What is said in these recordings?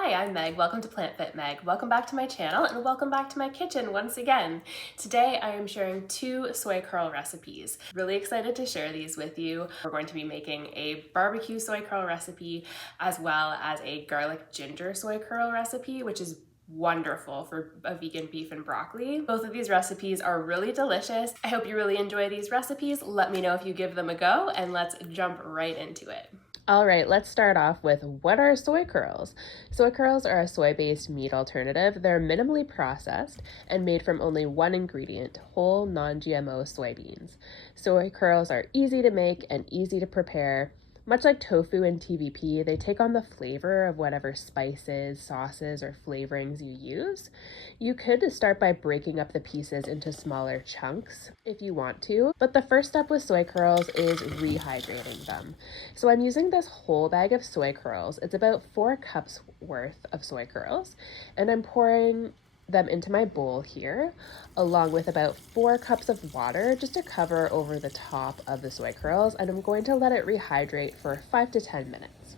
Hi, I'm Meg. Welcome to Plant Fit Meg. Welcome back to my channel and welcome back to my kitchen once again. Today I am sharing 2 soy curl recipes. Really excited to share these with you. We're going to be making a barbecue soy curl recipe as well as a garlic ginger soy curl recipe, which is wonderful for a vegan beef and broccoli. Both of these recipes are really delicious. I hope you really enjoy these recipes. Let me know if you give them a go and let's jump right into it. All right, let's start off with what are soy curls? Soy curls are a soy-based meat alternative. They're minimally processed and made from only one ingredient, whole non-GMO soybeans. Soy curls are easy to make and easy to prepare. Much like tofu and TVP, they take on the flavor of whatever spices, sauces, or flavorings you use. You could start by breaking up the pieces into smaller chunks if you want to, but the first step with soy curls is rehydrating them. So I'm using this whole bag of soy curls. It's about 4 cups worth of soy curls, and I'm pouring them into my bowl here, along with about 4 cups of water just to cover over the top of the soy curls, and I'm going to let it rehydrate for 5 to 10 minutes.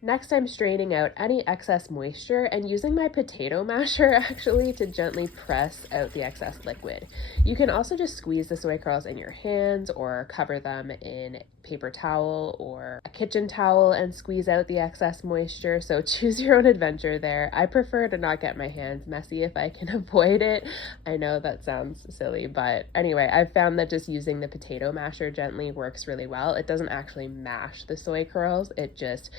Next, I'm straining out any excess moisture and using my potato masher actually to gently press out the excess liquid. You can also just squeeze the soy curls in your hands or cover them in paper towel or a kitchen towel and squeeze out the excess moisture. So choose your own adventure there. I prefer to not get my hands messy if I can avoid it. I know that sounds silly, but anyway, I've found that just using the potato masher gently works really well. It doesn't actually mash the soy curls, it just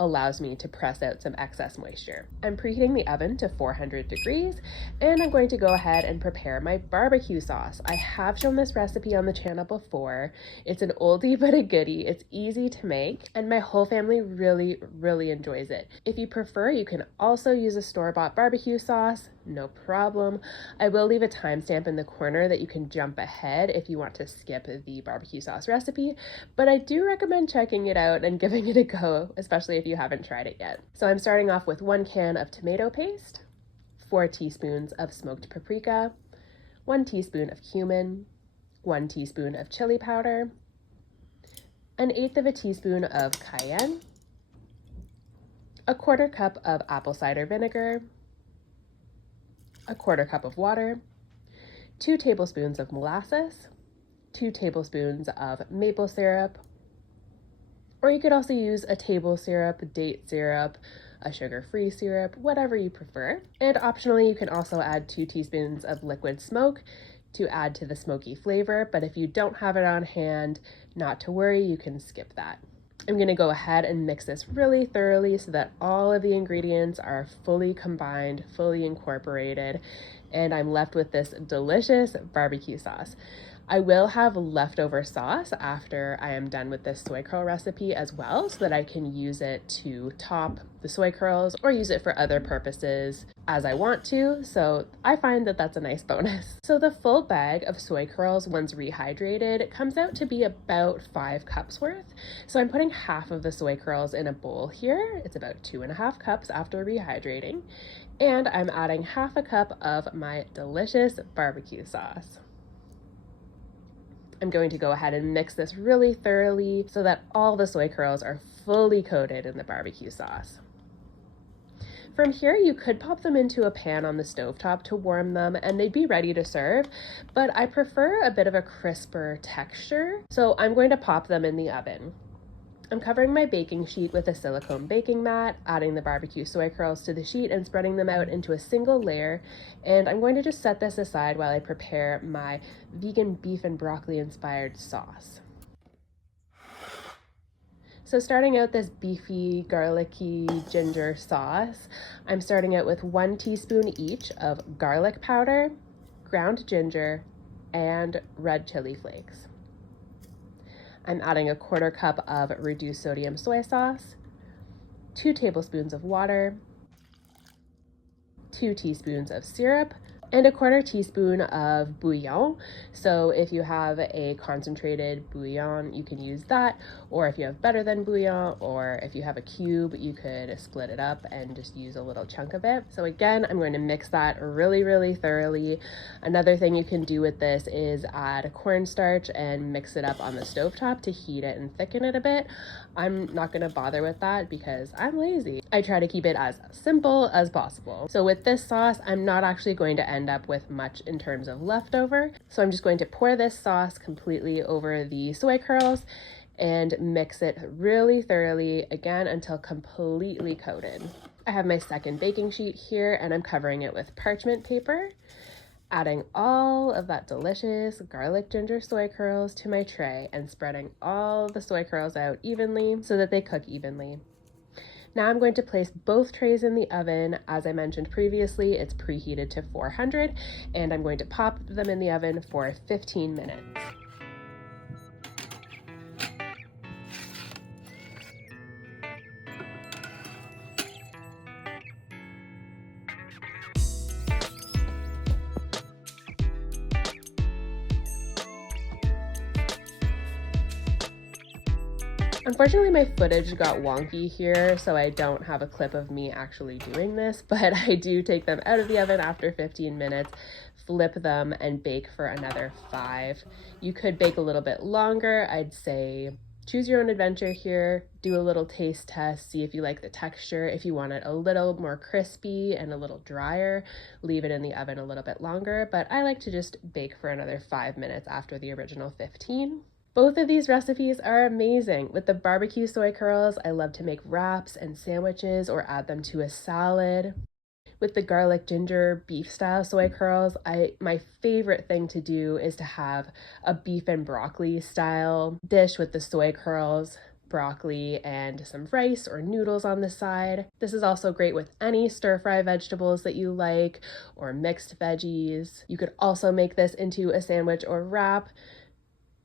allows me to press out some excess moisture. I'm preheating the oven to 400 degrees and I'm going to go ahead and prepare my barbecue sauce. I have shown this recipe on the channel before. It's an oldie but a goodie. It's easy to make and my whole family really enjoys it. If you prefer, you can also use a store-bought barbecue sauce, no problem. I will leave a timestamp in the corner that you can jump ahead if you want to skip the barbecue sauce recipe, but I do recommend checking it out and giving it a go, especially if you haven't tried it yet. So I'm starting off with 1 can of tomato paste, 4 teaspoons of smoked paprika, 1 teaspoon of cumin, 1 teaspoon of chili powder, 1/8 of a teaspoon of cayenne, 1/4 cup of apple cider vinegar, 1/4 cup of water, 2 tablespoons of molasses, 2 tablespoons of maple syrup, or you could also use a table syrup, date syrup, a sugar-free syrup, whatever you prefer. And optionally, you can also add 2 teaspoons of liquid smoke to add to the smoky flavor, but if you don't have it on hand, not to worry, you can skip that. I'm going to go ahead and mix this really thoroughly so that all of the ingredients are fully combined, fully incorporated, and I'm left with this delicious barbecue sauce. I will have leftover sauce after I am done with this soy curl recipe as well, so that I can use it to top the soy curls or use it for other purposes as I want to. So I find that that's a nice bonus. So the full bag of soy curls, once rehydrated, comes out to be about 5 cups worth. So I'm putting half of the soy curls in a bowl here. It's about 2.5 cups after rehydrating. And I'm adding half a cup of my delicious barbecue sauce. I'm going to go ahead and mix this really thoroughly so that all the soy curls are fully coated in the barbecue sauce. From here, you could pop them into a pan on the stovetop to warm them and they'd be ready to serve, but I prefer a bit of a crisper texture, so I'm going to pop them in the oven. I'm covering my baking sheet with a silicone baking mat, adding the barbecue soy curls to the sheet and spreading them out into a single layer. And I'm going to just set this aside while I prepare my vegan beef and broccoli inspired sauce. So starting out this beefy, garlicky ginger sauce, I'm starting out with 1 teaspoon each of garlic powder, ground ginger, and red chili flakes. I'm adding 1/4 cup of reduced sodium soy sauce, 2 tablespoons of water, 2 teaspoons of syrup, and a 1/4 teaspoon of bouillon. So if you have a concentrated bouillon, you can use that, or if you have better than bouillon, or if you have a cube, you could split it up and just use a little chunk of it. So again, I'm going to mix that really thoroughly. Another thing you can do with this is add cornstarch and mix it up on the stovetop to heat it and thicken it a bit. I'm not going to bother with that because I'm lazy. I try to keep it as simple as possible. So with this sauce, I'm not actually going to end up with much in terms of leftover. So I'm just going to pour this sauce completely over the soy curls and mix it really thoroughly, again, until completely coated. I have my second baking sheet here and I'm covering it with parchment paper, adding all of that delicious garlic ginger soy curls to my tray and spreading all the soy curls out evenly so that they cook evenly. Now I'm going to place both trays in the oven. As I mentioned previously, it's preheated to 400, and I'm going to pop them in the oven for 15 minutes. Unfortunately, my footage got wonky here, so I don't have a clip of me actually doing this, but I do take them out of the oven after 15 minutes, flip them, and bake for another 5. You could bake a little bit longer. I'd say choose your own adventure here. Do a little taste test, see if you like the texture. If you want it a little more crispy and a little drier, leave it in the oven a little bit longer, but I like to just bake for another 5 minutes after the original 15. Both of these recipes are amazing. With the barbecue soy curls, I love to make wraps and sandwiches or add them to a salad. With the garlic ginger beef style soy curls, my favorite thing to do is to have a beef and broccoli style dish with the soy curls, broccoli, and some rice or noodles on the side. This is also great with any stir-fry vegetables that you like or mixed veggies. You could also make this into a sandwich or wrap.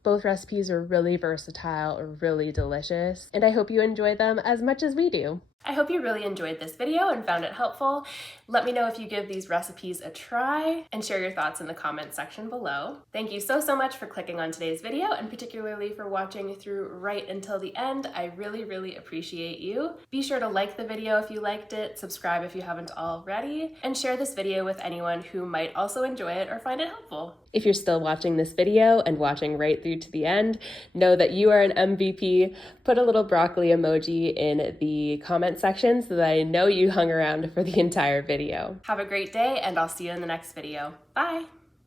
Both recipes are really versatile, really delicious, and I hope you enjoy them as much as we do. I hope you really enjoyed this video and found it helpful. Let me know if you give these recipes a try and share your thoughts in the comments section below. Thank you so much for clicking on today's video and particularly for watching through right until the end. I really appreciate you. Be sure to like the video if you liked it, subscribe if you haven't already, and share this video with anyone who might also enjoy it or find it helpful. If you're still watching this video and watching right through to the end, know that you are an MVP. Put a little broccoli emoji in the comment section so that I know you hung around for the entire video. Have a great day, and I'll see you in the next video. Bye!